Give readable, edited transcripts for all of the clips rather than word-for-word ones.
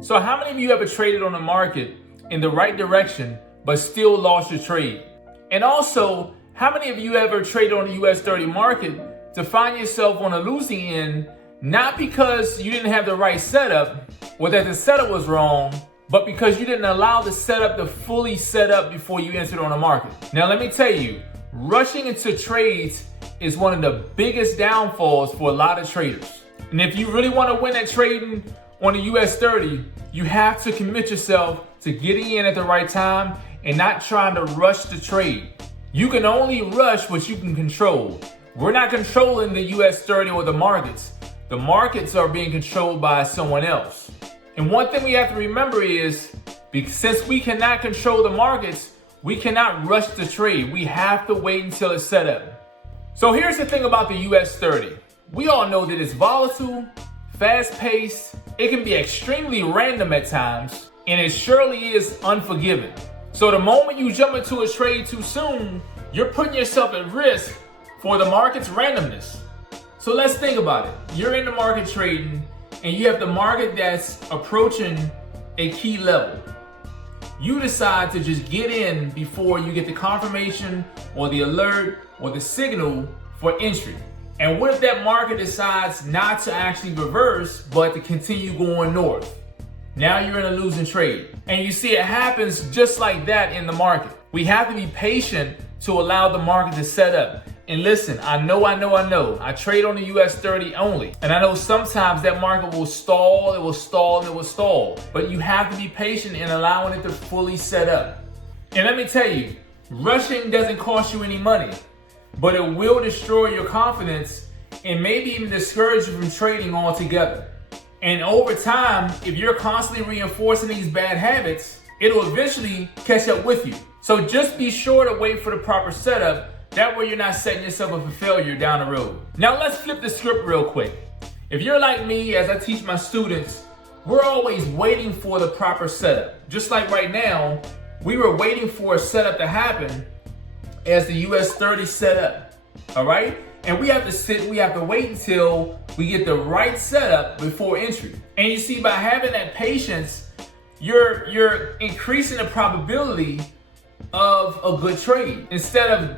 So how many of you ever traded on the market in the right direction but still lost your trade? And also, how many of you ever traded on the US30 market to find yourself on a losing end, not because you didn't have the right setup or that the setup was wrong, but because you didn't allow the setup to fully set up before you entered on the market? Now let me tell you, rushing into trades is one of the biggest downfalls for a lot of traders. And if you really want to win at trading on the US30, you have to commit yourself to getting in at the right time and not trying to rush the trade. You can only rush what you can control. We're not controlling the US30 or the markets. The markets are being controlled by someone else. And one thing we have to remember is, since we cannot control the markets, we cannot rush the trade. We have to wait until it's set up. So here's the thing about the US30. We all know that it's volatile, fast-paced, it can be extremely random at times, and it surely is unforgiving. So the moment you jump into a trade too soon, you're putting yourself at risk for the market's randomness. So let's think about it. You're in the market trading, and you have the market that's approaching a key level. You decide to just get in before you get the confirmation or the alert or the signal for entry. And what if that market decides not to actually reverse, but to continue going north? Now you're in a losing trade. And you see it happens just like that in the market. We have to be patient to allow the market to set up. And listen, I know. I trade on the US30 only. And I know sometimes that market will stall, it will stall. But you have to be patient in allowing it to fully set up. And let me tell you, rushing doesn't cost you any money, but it will destroy your confidence and maybe even discourage you from trading altogether. And over time, if you're constantly reinforcing these bad habits, it'll eventually catch up with you. So just be sure to wait for the proper setup. That way you're not setting yourself up for failure down the road. Now let's flip the script real quick. If you're like me, as I teach my students, we're always waiting for the proper setup. Just like right now, we were waiting for a setup to happen as the US30 set up, all right? And we have to wait until we get the right setup before entry. And you see, by having that patience, you're increasing the probability of a good trade. Instead of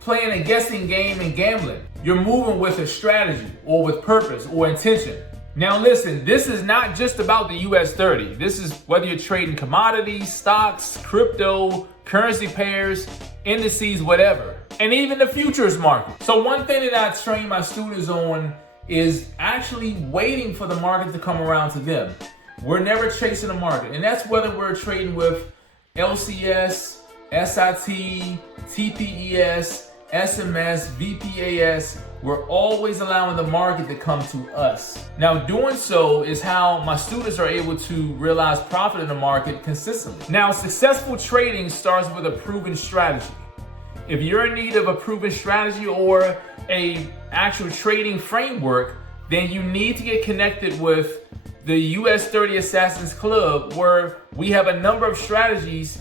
playing a guessing game and gambling, you're moving with a strategy or with purpose or intention. Now listen, this is not just about the US30. This is whether you're trading commodities, stocks, crypto, currency pairs, indices, whatever, and even the futures market. So one thing that I train my students on is actually waiting for the market to come around to them. We're never chasing the market, and that's whether we're trading with LCS, SIT, TPES, SMS, VPAS. We're always allowing the market to come to us. Now, doing so is how my students are able to realize profit in the market consistently. Now, successful trading starts with a proven strategy. If you're in need of a proven strategy or a actual trading framework, then you need to get connected with the US30 Assassins Club, where we have a number of strategies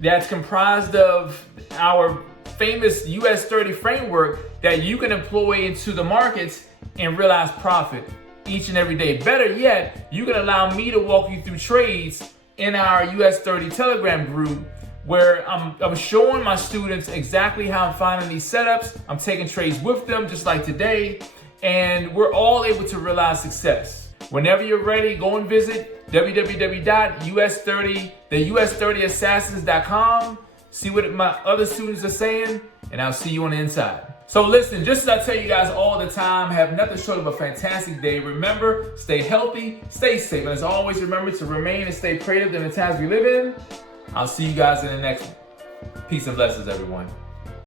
that's comprised of our famous US30 framework that you can employ into the markets and realize profit each and every day. Better yet, you can allow me to walk you through trades in our US30 Telegram group, where I'm showing my students exactly how I'm finding these setups. I'm taking trades with them just like today, and we're all able to realize success. Whenever you're ready, go and visit www.US30assassins.com. See what my other students are saying, and I'll see you on the inside. So listen, just as I tell you guys all the time, have nothing short of a fantastic day. Remember, stay healthy, stay safe, and as always, remember to remain and stay creative in the times we live in. I'll see you guys in the next one. Peace and blessings, everyone.